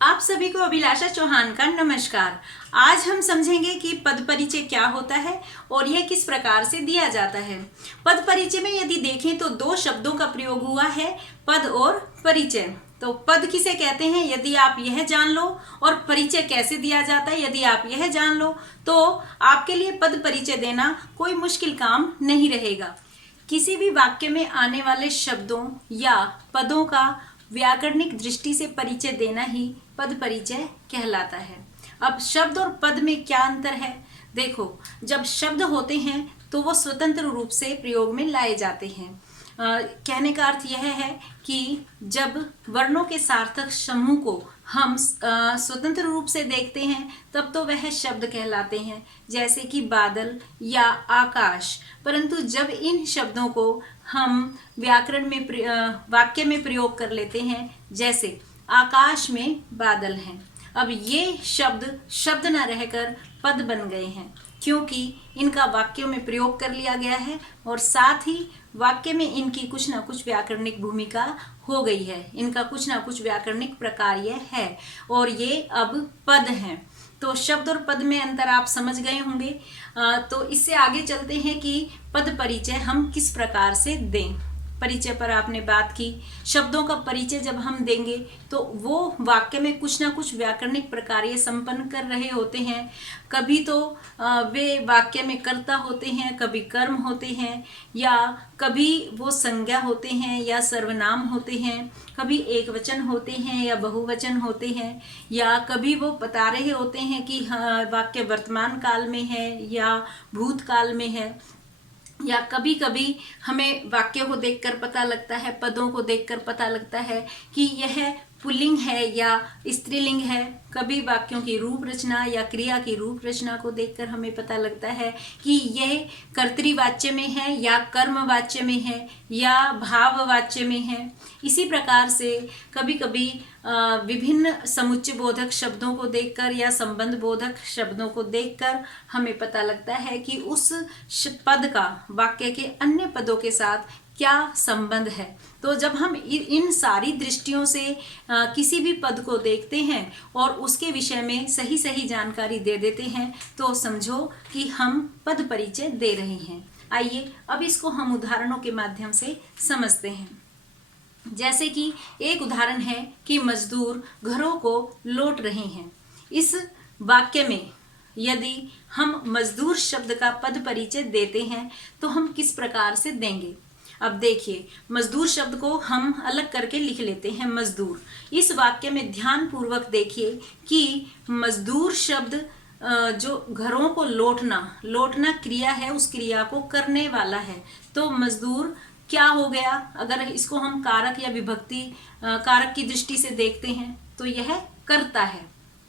आप सभी को अभिलाषा चौहान का नमस्कार। आज हम समझेंगे कि पद परिचय क्या होता है और यह किस प्रकार से दिया जाता है। पद परिचय में यदि देखें तो दो शब्दों का प्रयोग हुआ है, पद और परिचय। तो पद किसे कहते हैं यदि आप यह जान लो, और परिचय कैसे दिया जाता है यदि आप यह जान लो, तो आपके लिए पद परिचय देना कोई मुश्किल काम नहीं रहेगा। किसी भी वाक्य में आने वाले शब्दों या पदों का व्याकरणिक दृष्टि से परिचय देना ही पद परिचय कहलाता है। अब शब्द और पद में क्या अंतर है? देखो, जब शब्द होते हैं तो वो स्वतंत्र रूप से प्रयोग में लाए जाते हैं। कहने का अर्थ यह है कि जब वर्णों के सार्थक समूह को हम स्वतंत्र रूप से देखते हैं तब तो वह शब्द कहलाते हैं, जैसे कि बादल या आकाश। परंतु जब इन शब्दों को हम व्याकरण में वाक्य में प्रयोग कर लेते हैं, जैसे आकाश में बादल हैं, अब ये शब्द शब्द न रहकर पद बन गए हैं, क्योंकि इनका वाक्यों में प्रयोग कर लिया गया है और साथ ही वाक्य में इनकी कुछ ना कुछ व्याकरणिक भूमिका हो गई है, इनका कुछ ना कुछ व्याकरणिक प्रकार्य है और ये अब पद हैं। तो शब्द और पद में अंतर आप समझ गए होंगे। तो इससे आगे चलते हैं कि पद परिचय हम किस प्रकार से दें। परिचय पर आपने बात की। शब्दों का परिचय जब हम देंगे तो वो वाक्य में कुछ ना कुछ व्याकरणिक प्रकार्य संपन्न कर रहे होते हैं। कभी तो वे वाक्य में कर्ता होते हैं, कभी कर्म होते हैं, या कभी वो संज्ञा होते हैं या सर्वनाम होते हैं, कभी एक वचन होते हैं या बहुवचन होते हैं, या कभी वो बता रहे होते हैं कि वाक्य वर्तमान काल में है या भूतकाल में है, या कभी कभी हमें वाक्य को देखकर पता लगता है, पदों को देखकर पता लगता है कि यह पुल्लिंग है या स्त्रीलिंग है। कभी वाक्यों की रूप रचना या क्रिया की रूप रचना को देखकर हमें पता लगता है कि यह कर्तृवाच्य में है या कर्मवाच्य में है या भाववाच्य में है। इसी प्रकार से कभी कभी विभिन्न समुच्चय बोधक शब्दों को देखकर या संबंध बोधक शब्दों को देखकर हमें पता लगता है कि उस पद का वाक्य के अन्य पदों के साथ क्या संबंध है। तो जब हम इन सारी दृष्टियों से किसी भी पद को देखते हैं और उसके विषय में सही सही जानकारी दे देते हैं, तो समझो कि हम पद परिचय दे रहे हैं। आइए अब इसको हम उदाहरणों के माध्यम से समझते हैं। जैसे कि एक उदाहरण है कि मजदूर घरों को लौट रहे हैं। इस वाक्य में यदि हम मजदूर शब्द का पद परिचय देते हैं तो हम किस प्रकार से देंगे। अब देखिए, मजदूर शब्द को हम अलग करके लिख लेते हैं, मजदूर। इस वाक्य में ध्यान पूर्वक देखिए कि मजदूर शब्द जो घरों को लौटना क्रिया है, उस क्रिया को करने वाला है। तो मजदूर क्या हो गया? अगर इसको हम कारक या विभक्ति कारक की दृष्टि से देखते हैं तो यह करता है।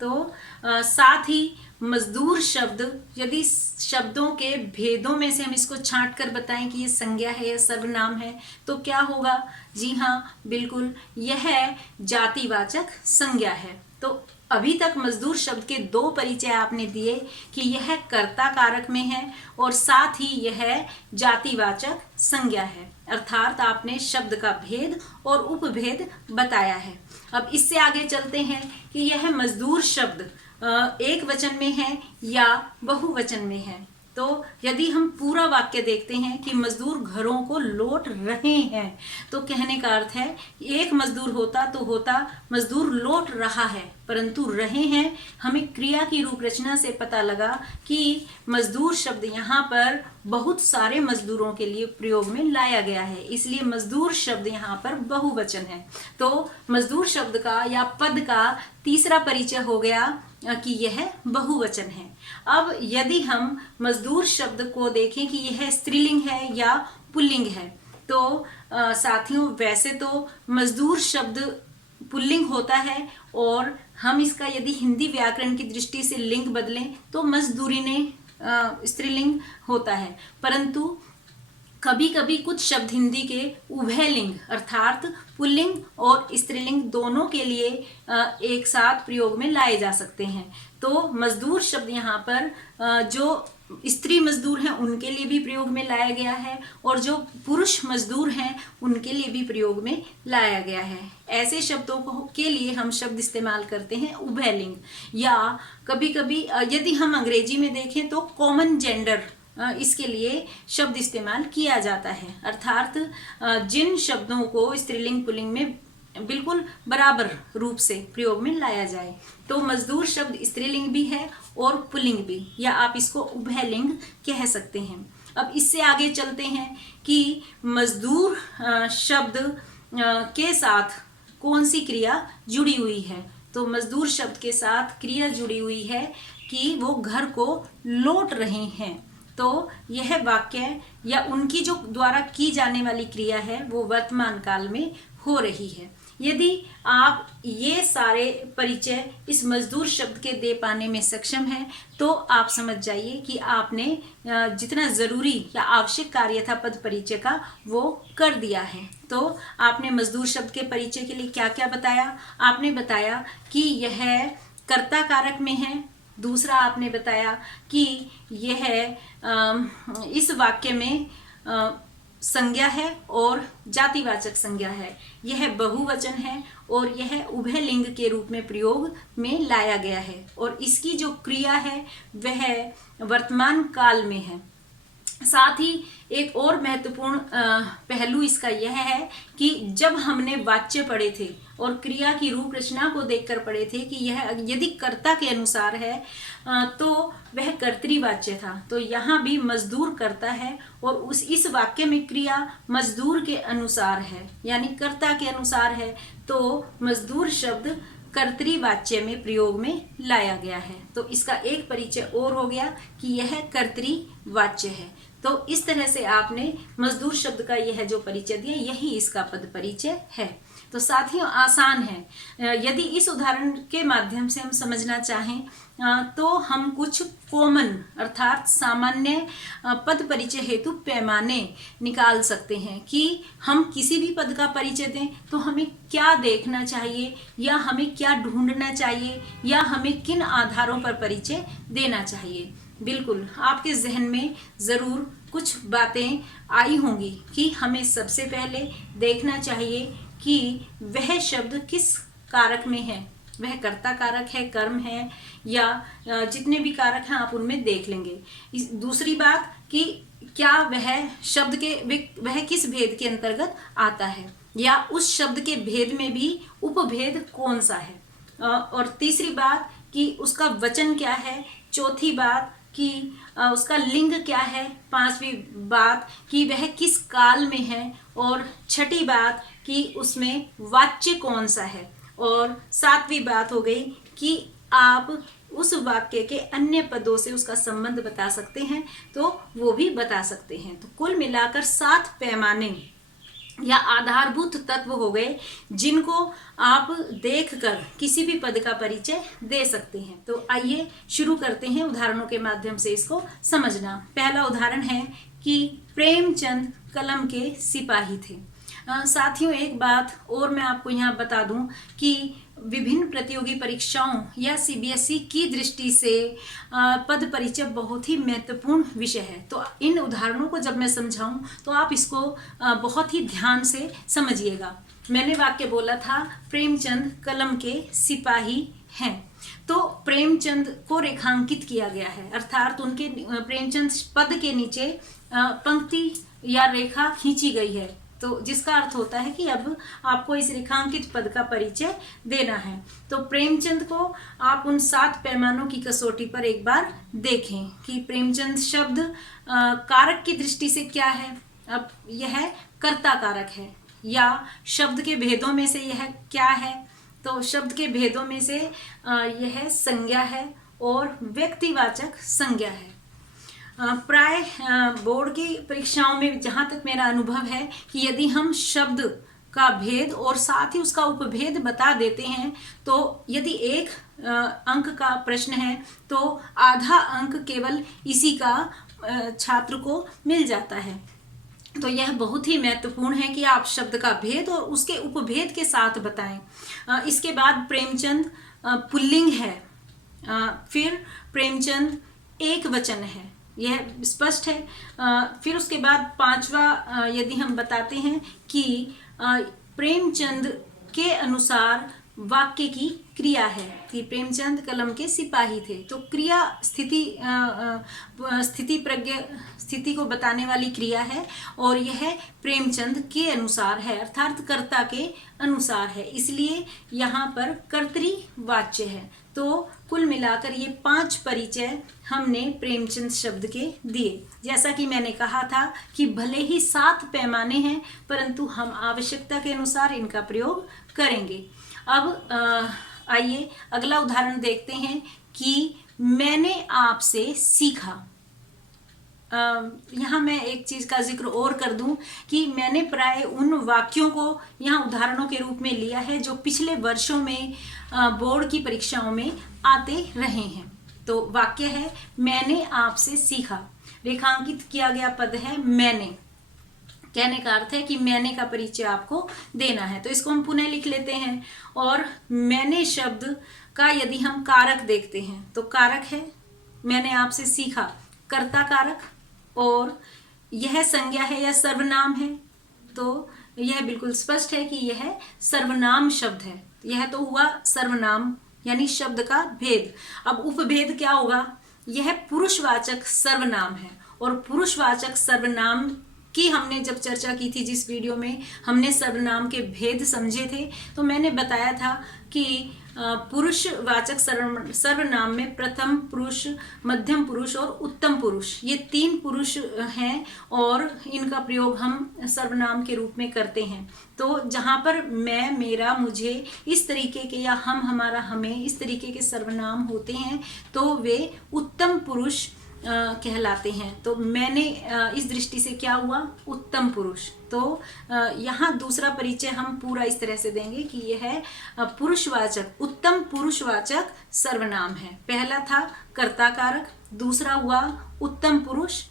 तो साथ ही मजदूर शब्द, यदि शब्दों के भेदों में से हम इसको छांट कर बताएं कि ये संज्ञा है या सर्वनाम है, तो क्या होगा? जी हाँ, बिल्कुल, यह जातिवाचक संज्ञा है। तो अभी तक मजदूर शब्द के दो परिचय आपने दिए कि यह कर्ता कारक में है और साथ ही यह जातिवाचक संज्ञा है, अर्थात आपने शब्द का भेद और उपभेद बताया है। अब इससे आगे चलते हैं कि यह मजदूर शब्द एक वचन में है या बहुवचन में है। तो यदि हम पूरा वाक्य देखते हैं कि मजदूर घरों को लौट रहे हैं, तो कहने का अर्थ है एक मजदूर होता तो होता मजदूर लौट रहा है, परंतु रहे हैं हमें क्रिया की रूप रचना से पता लगा कि मजदूर शब्द यहाँ पर बहुत सारे मजदूरों के लिए प्रयोग में लाया गया है, इसलिए मजदूर शब्द यहाँ पर बहुवचन है। तो मजदूर शब्द का या पद का तीसरा परिचय हो गया कि यह बहुवचन है। अब यदि हम मजदूर शब्द को देखें कि यह स्त्रीलिंग है या पुल्लिंग है, तो साथियों, वैसे तो मजदूर शब्द पुल्लिंग होता है और हम इसका यदि हिंदी व्याकरण की दृष्टि से लिंग बदलें तो मजदूरी ने स्त्रीलिंग होता है। परंतु कभी कभी कुछ शब्द हिंदी के उभय लिंग अर्थात पुल्लिंग और स्त्रीलिंग दोनों के लिए एक साथ प्रयोग में लाए जा सकते हैं। तो मजदूर शब्द यहाँ पर जो स्त्री मजदूर हैं उनके लिए भी प्रयोग में लाया गया है, और जो पुरुष मजदूर हैं उनके लिए भी प्रयोग में लाया गया है। ऐसे शब्दों के लिए हम शब्द इस्तेमाल करते हैं उभयलिंग, या कभी कभी यदि हम अंग्रेजी में देखें तो कॉमन जेंडर इसके लिए शब्द इस्तेमाल किया जाता है, अर्थात जिन शब्दों को स्त्रीलिंग पुल्लिंग में बिल्कुल बराबर रूप से प्रयोग में लाया जाए। तो मजदूर शब्द स्त्रीलिंग भी है और पुल्लिंग भी, या आप इसको उभयलिंग कह सकते हैं। अब इससे आगे चलते हैं कि मजदूर शब्द के साथ कौन सी क्रिया जुड़ी हुई है। तो मजदूर शब्द के साथ क्रिया जुड़ी हुई है कि वो घर को लौट रहे हैं। तो यह वाक्य या उनकी जो द्वारा की जाने वाली क्रिया है वो वर्तमान काल में हो रही है। यदि आप ये सारे परिचय इस मजदूर शब्द के दे पाने में सक्षम हैं तो आप समझ जाइए कि आपने जितना ज़रूरी या आवश्यक कार्य था पद परिचय का वो कर दिया है। तो आपने मजदूर शब्द के परिचय के लिए क्या क्या बताया? आपने बताया कि यह कर्ता कारक में है। दूसरा आपने बताया कि यह इस वाक्य में संज्ञा है और जातिवाचक संज्ञा है, यह बहुवचन है और यह उभयलिंग के रूप में प्रयोग में लाया गया है, और इसकी जो क्रिया है वह वर्तमान काल में है। साथ ही एक और महत्वपूर्ण पहलू इसका यह है कि जब हमने वाच्य पढ़े थे और क्रिया की रूप रचना को देखकर पढ़े थे कि यह यदि कर्ता के अनुसार है तो वह कर्तृवाच्य था। तो यहाँ भी मजदूर कर्ता है और इस वाक्य में क्रिया मजदूर के अनुसार है, यानी कर्ता के अनुसार है। तो मजदूर शब्द कर्तृवाच्य में प्रयोग में लाया गया है। तो इसका एक परिचय और हो गया कि यह कर्तृवाच्य है। तो इस तरह से आपने मजदूर शब्द का यह जो परिचय दिया यही इसका पद परिचय है। तो साथियों आसान है। यदि इस उदाहरण के माध्यम से हम समझना चाहें तो हम कुछ कॉमन अर्थात सामान्य पद परिचय हेतु पैमाने निकाल सकते हैं कि हम किसी भी पद का परिचय दें तो हमें क्या देखना चाहिए या हमें क्या ढूंढना चाहिए या हमें किन आधारों पर परिचय देना चाहिए। बिल्कुल आपके जहन में ज़रूर कुछ बातें आई होंगी कि हमें सबसे पहले देखना चाहिए कि वह शब्द किस कारक में है, वह कर्ता कारक है, कर्म है, या जितने भी कारक हैं आप उनमें देख लेंगे। दूसरी बात कि क्या वह शब्द के वह किस भेद के अंतर्गत आता है या उस शब्द के भेद में भी उपभेद कौन सा है, और तीसरी बात कि उसका वचन क्या है, चौथी बात कि उसका लिंग क्या है, पांचवी बात कि वह किस काल में है, और छठी बात कि उसमें वाच्य कौन सा है, और सातवीं बात हो गई कि आप उस वाक्य के अन्य पदों से उसका संबंध बता सकते हैं तो वो भी बता सकते हैं। तो कुल मिलाकर 7 पैमाने या आधारभूत तत्व हो गए जिनको आप देखकर किसी भी पद का परिचय दे सकते हैं। तो आइए शुरू करते हैं उदाहरणों के माध्यम से इसको समझना। पहला उदाहरण है कि प्रेमचंद कलम के सिपाही थे। साथियों एक बात और मैं आपको यहाँ बता दूं कि विभिन्न प्रतियोगी परीक्षाओं या सीबीएसई की दृष्टि से पद परिचय बहुत ही महत्वपूर्ण विषय है। तो इन उदाहरणों को जब मैं समझाऊं तो आप इसको बहुत ही ध्यान से समझिएगा। मैंने वाक्य बोला था प्रेमचंद कलम के सिपाही हैं। तो प्रेमचंद को रेखांकित किया गया है, अर्थात उनके प्रेमचंद पद के नीचे पंक्ति या रेखा खींची गई है, तो जिसका अर्थ होता है कि अब आपको इस रेखांकित पद का परिचय देना है। तो प्रेमचंद को आप उन 7 पैमानों की कसौटी पर एक बार देखें कि प्रेमचंद शब्द कारक की दृष्टि से क्या है। अब यह कर्ता कारक है या शब्द के भेदों में से यह क्या है, तो शब्द के भेदों में से यह संज्ञा है और व्यक्तिवाचक संज्ञा है। प्राय बोर्ड की परीक्षाओं में जहाँ तक मेरा अनुभव है कि यदि हम शब्द का भेद और साथ ही उसका उपभेद बता देते हैं तो यदि 1 अंक का प्रश्न है तो आधा अंक केवल इसी का छात्र को मिल जाता है। तो यह बहुत ही महत्वपूर्ण है कि आप शब्द का भेद और उसके उपभेद के साथ बताएं। इसके बाद प्रेमचंद पुल्लिंग है, फिर प्रेमचंद एक वचन है, यह स्पष्ट है। फिर उसके बाद पांचवा यदि हम बताते हैं कि प्रेमचंद के अनुसार वाक्य की क्रिया है कि प्रेमचंद कलम के सिपाही थे, तो क्रिया स्थिति प्रज्ञ स्थिति को बताने वाली क्रिया है और यह प्रेमचंद के अनुसार है, अर्थात कर्ता के अनुसार है, इसलिए यहाँ पर कर्तृवाच्य है। तो कुल मिलाकर ये 5 परिचय हमने प्रेमचंद शब्द के दिए। जैसा कि मैंने कहा था कि भले ही 7 पैमाने हैं, परंतु हम आवश्यकता के अनुसार इनका प्रयोग करेंगे। अब आइए अगला उदाहरण देखते हैं कि मैंने आपसे सीखा। यहाँ मैं एक चीज़ का जिक्र और कर दूं कि मैंने प्राय उन वाक्यों को यहाँ उदाहरणों के रूप में लिया है जो पिछले वर्षों में बोर्ड की परीक्षाओं में आते रहे हैं। तो वाक्य है मैंने आपसे सीखा, रेखांकित किया गया पद है मैंने, कहने का अर्थ है कि मैंने का परिचय आपको देना है। तो इसको हम पुनः लिख लेते हैं। और मैंने शब्द का यदि हम कारक देखते हैं तो कारक है मैंने आपसे सीखा, कर्ता कारक, और यह संज्ञा है या सर्वनाम है, तो यह बिल्कुल स्पष्ट है कि यह सर्वनाम शब्द है। यह तो हुआ सर्वनाम यानी शब्द का भेद। अब उपभेद क्या होगा, यह पुरुषवाचक सर्वनाम है, और पुरुषवाचक सर्वनाम की हमने जब चर्चा की थी, जिस वीडियो में हमने सर्वनाम के भेद समझे थे, तो मैंने बताया था कि पुरुषवाचक सर्वनाम में प्रथम पुरुष, मध्यम पुरुष और उत्तम पुरुष, ये 3 पुरुष हैं और इनका प्रयोग हम सर्वनाम के रूप में करते हैं। तो जहाँ पर मैं, मेरा, मुझे इस तरीके के या हम, हमारा, हमें इस तरीके के सर्वनाम होते हैं तो वे उत्तम पुरुष कहलाते हैं। तो मैंने इस दृष्टि से क्या हुआ, उत्तम पुरुष। तो यहाँ दूसरा परिचय हम पूरा इस तरह से देंगे कि यह पुरुषवाचक, उत्तम पुरुषवाचक सर्वनाम है। पहला था कर्ता कारक, दूसरा हुआ उत्तम पुरुष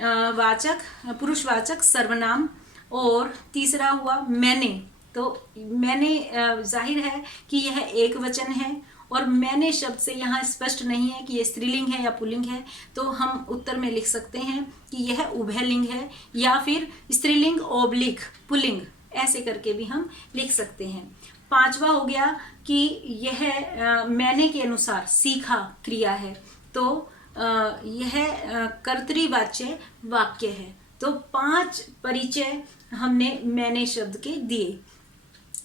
वाचक, पुरुषवाचक सर्वनाम, और तीसरा हुआ मैंने। तो मैंने जाहिर है कि यह एक वचन है और मैंने शब्द से यहाँ स्पष्ट नहीं है कि यह स्त्रीलिंग है या पुल्लिंग है, तो हम उत्तर में लिख सकते हैं कि यह उभयलिंग है या फिर स्त्रीलिंग ओब्लिक पुल्लिंग, ऐसे करके भी हम लिख सकते हैं। 5वां हो गया कि यह मैंने के अनुसार सीखा क्रिया है, तो यह कर्तृवाच्य वाक्य है। तो 5 परिचय हमने मैंने शब्द के दिए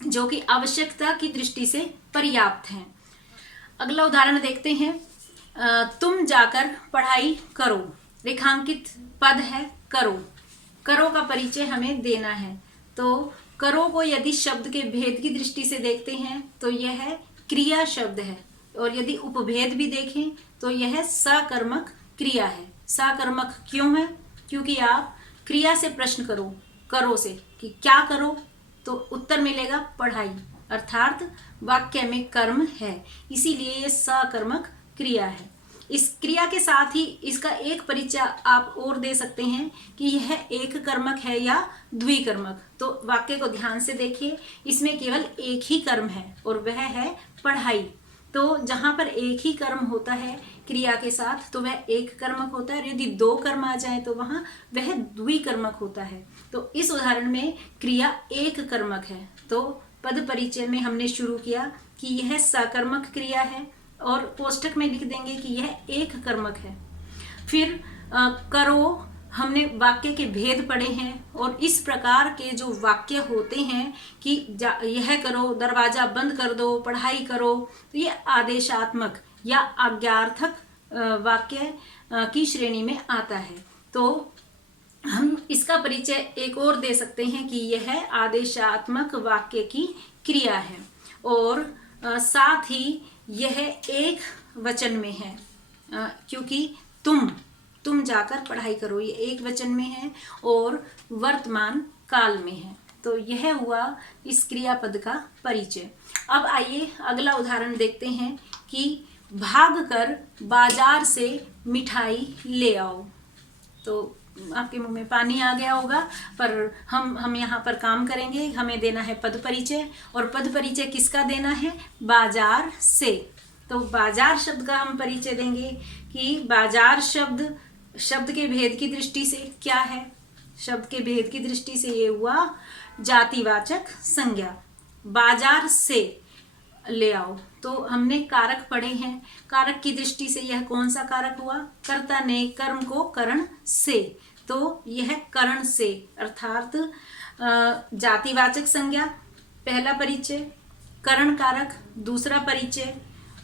जो कि आवश्यकता की दृष्टि से पर्याप्त हैं। अगला उदाहरण देखते हैं। तुम जाकर पढ़ाई करो, रेखांकित पद है करो। करो का परिचय हमें देना है। तो करो को यदि शब्द के भेद की दृष्टि से देखते हैं तो यह क्रिया शब्द है, और यदि उपभेद भी देखें तो यह सकर्मक क्रिया है। सकर्मक क्यों है, क्योंकि आप क्रिया से प्रश्न करो, करो से कि क्या करो, तो उत्तर मिलेगा पढ़ाई, अर्थात वाक्य में कर्म है, इसीलिए ये सकर्मक क्रिया है। इस क्रिया के साथ ही इसका एक परिचय आप और दे सकते हैं कि यह एक कर्मक है या द्विकर्मक। तो वाक्य को ध्यान से देखिए, इसमें केवल एक ही कर्म है और वह है पढ़ाई। तो जहां पर एक ही कर्म होता है क्रिया के साथ तो वह एक कर्मक होता है, और यदि 2 कर्म आ जाए तो वहां वह द्विकर्मक होता है। तो इस उदाहरण में क्रिया एक कर्मक है। तो पद परिचय में हमने शुरू किया कि यह सकर्मक क्रिया है और कोष्ठक में लिख देंगे कि यह एक कर्मक है। फिर करो, हमने वाक्य के भेद पढ़े हैं और इस प्रकार के जो वाक्य होते हैं कि यह करो, दरवाजा बंद कर दो, पढ़ाई करो, तो ये आदेशात्मक या आज्ञार्थक वाक्य की श्रेणी में आता है। तो हम इसका परिचय एक और दे सकते हैं कि यह आदेशात्मक वाक्य की क्रिया है, और साथ ही यह एक वचन में है, क्योंकि तुम जाकर पढ़ाई करो, ये एक वचन में है और वर्तमान काल में है। तो यह हुआ इस क्रियापद का परिचय। अब आइए अगला उदाहरण देखते हैं कि भागकर बाजार से मिठाई ले आओ। तो आपके मुंह में पानी आ गया होगा, पर हम यहाँ पर काम करेंगे। हमें देना है पद परिचय, और पद परिचय किसका देना है, बाजार से। तो बाजार शब्द का हम परिचय देंगे कि बाजार शब्द शब्द के भेद की दृष्टि से क्या है? शब्द के भेद की दृष्टि से ये हुआ जातिवाचक संज्ञा। बाजार से ले आओ, तो हमने कारक पढ़े हैं। कारक की दृष्टि से यह कौन सा कारक हुआ? कर्ता ने कर्म को करण से, तो यह करण से अर्थात जातिवाचक संज्ञा पहला परिचय, करण कारक दूसरा परिचय,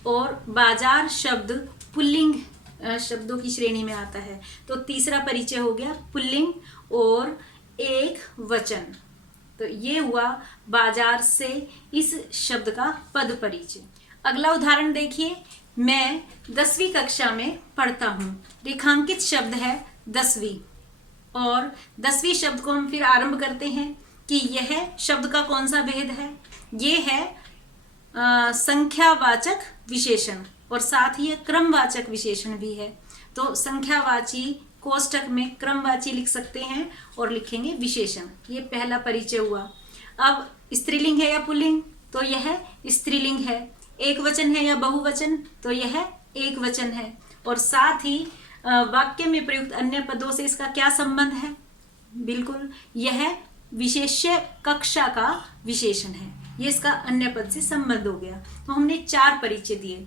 और बाजार शब्द पुल्लिंग शब्दों की श्रेणी में आता है, तो तीसरा परिचय हो गया पुल्लिंग और एक वचन। तो ये हुआ बाजार से इस शब्द का पद परिचय। अगला उदाहरण देखिए, मैं 10वीं कक्षा में पढ़ता हूँ। रेखांकित शब्द है 10वीं, और 10वीं शब्द को हम फिर आरंभ करते हैं कि यह शब्द का कौन सा भेद है? ये है संख्यावाचक विशेषण, और साथ ही क्रमवाचक विशेषण भी है। तो संख्यावाची कोष्टक में क्रमवाची लिख सकते हैं और लिखेंगे विशेषण। ये पहला परिचय हुआ। अब स्त्रीलिंग है या पुल्लिंग? तो यह स्त्रीलिंग है। एक वचन है या बहुवचन? तो यह एक वचन है। और साथ ही वाक्य में प्रयुक्त अन्य पदों से इसका क्या संबंध है? बिल्कुल, यह विशेष्य कक्षा का विशेषण है। ये इसका अन्य पद से संबंध हो गया। तो हमने 4 परिचय दिए।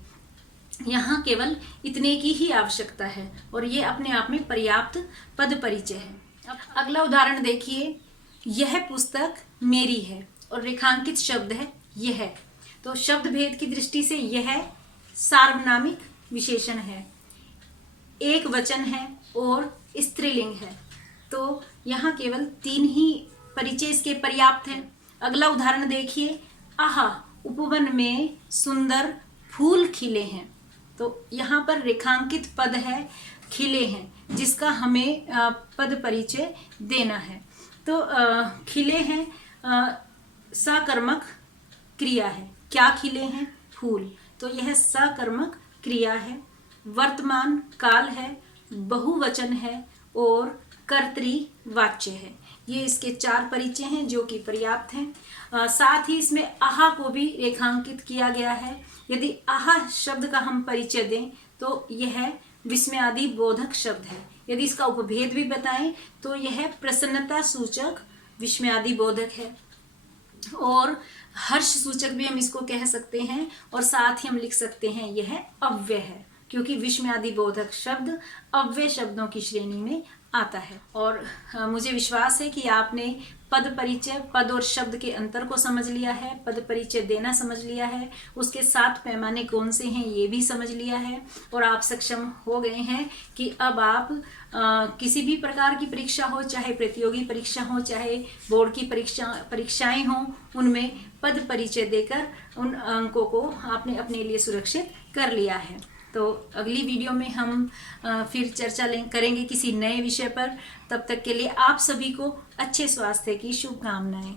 यहाँ केवल इतने की ही आवश्यकता है, और ये अपने आप में पर्याप्त पद परिचय है। अब अगला उदाहरण देखिए, यह पुस्तक मेरी है, और रेखांकित शब्द है यह। तो शब्द भेद की दृष्टि से यह सार्वनामिक विशेषण है, एक वचन है और स्त्रीलिंग है। तो यहाँ केवल 3 ही परिचय इसके पर्याप्त हैं। अगला उदाहरण देखिए, आहा उपवन में सुंदर फूल खिले हैं। तो यहाँ पर रेखांकित पद है खिले हैं, जिसका हमें पद परिचय देना है। तो खिले हैं सकर्मक क्रिया है। क्या खिले हैं? फूल। तो यह सकर्मक क्रिया है, वर्तमान काल है, बहुवचन है और कर्तृवाच्य है। ये इसके 4 परिचय हैं जो कि पर्याप्त हैं। साथ ही इसमें आहा को भी रेखांकित किया गया है। यदि आहा शब्द का हम परिचय दें तो यह विस्मयादि बोधक शब्द है। यदि इसका उपभेद भी बताएं तो यह प्रसन्नता सूचक विस्मयादि बोधक है, और हर्ष सूचक भी हम इसको कह सकते हैं। और साथ ही हम लिख सकते हैं यह अव्यय है, क्योंकि विस्मयादि बोधक शब्द अव्यय शब्दों की श्रेणी में आता है। और मुझे विश्वास है कि आपने पद परिचय, पद और शब्द के अंतर को समझ लिया है, पद परिचय देना समझ लिया है, उसके 7 पैमाने कौन से हैं ये भी समझ लिया है, और आप सक्षम हो गए हैं कि अब आप किसी भी प्रकार की परीक्षा हो, चाहे प्रतियोगी परीक्षा हो, चाहे बोर्ड की परीक्षाएं हों, उनमें पद परिचय देकर उन अंकों को आपने अपने लिए सुरक्षित कर लिया है। तो अगली वीडियो में हम फिर चर्चा करेंगे किसी नए विषय पर। तब तक के लिए आप सभी को अच्छे स्वास्थ्य की शुभकामनाएं।